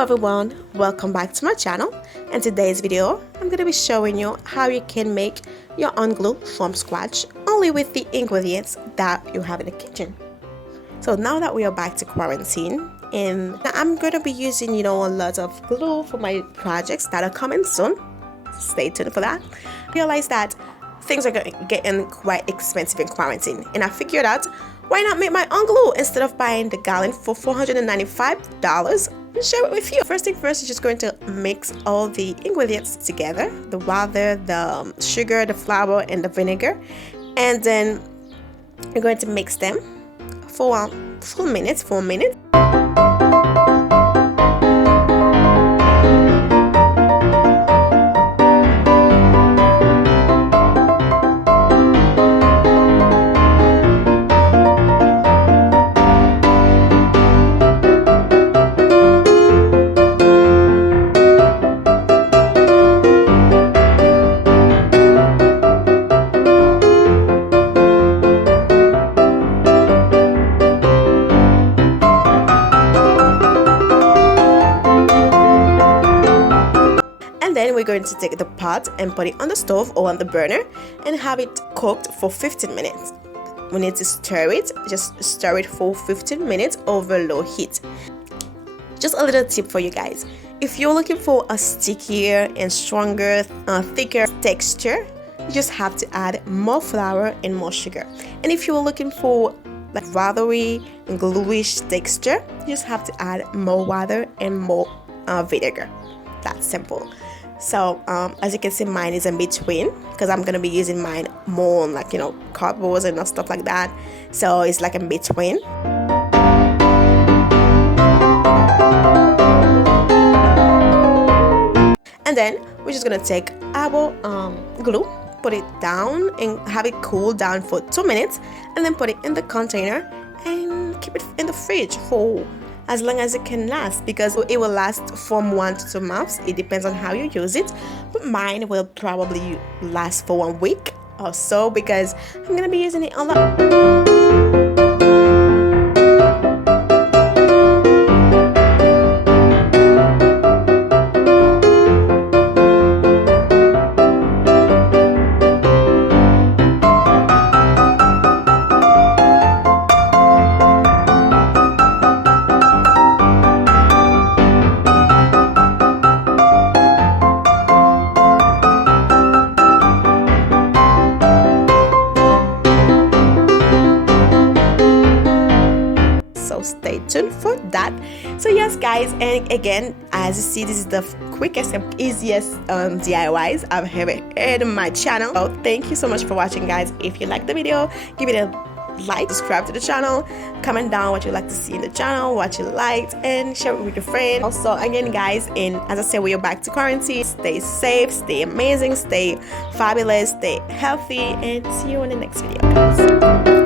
Hello everyone, welcome back to my channel. In today's video I'm going to be showing you how you can make your own glue from scratch only with the ingredients that you have in the kitchen. So now that we are back to quarantine, and I'm going to be using a lot of glue for my projects that are coming soon. Stay tuned for that. I realized that things are getting quite expensive in quarantine, and I figured out why not make my own glue instead of buying the gallon for $495 and share it with you. First thing first, you're just going to mix all the ingredients together: the water, the sugar, the flour, and the vinegar, and then you're going to mix them for 4 minutes. And then we're going to take the pot and put it on the stove or on the burner and have it cooked for 15 minutes. We need to stir it. Just stir it for 15 minutes over low heat. Just a little tip for you guys: if you're looking for a stickier and stronger, thicker texture, you just have to add more flour and more sugar. And if you're looking for like watery and gluish texture, you just have to add more water and more vinegar. That's simple. So as you can see, mine is in between because I'm gonna be using mine more on like cardboards and stuff like that. So it's like in between. And then we're just gonna take our glue, put it down and have it cool down for 2 minutes, and then put it in the container and keep it in the fridge for as long as it can last, because it will last from 1 to 2 months. It depends on how you use it, but mine will probably last for 1 week or so because I'm gonna be using it a lot. Stay tuned for that. So yes guys, and again, as you see, this is the quickest and easiest DIYs I've ever had on my channel. So thank you so much for watching, guys. If you like the video, give it a like, subscribe to the channel, comment down what you'd like to see in the channel, what you liked, and share it with your friends. Also again guys, and as I said, we are back to quarantine. Stay safe, stay amazing, stay fabulous, stay healthy, and see you in the next video, guys.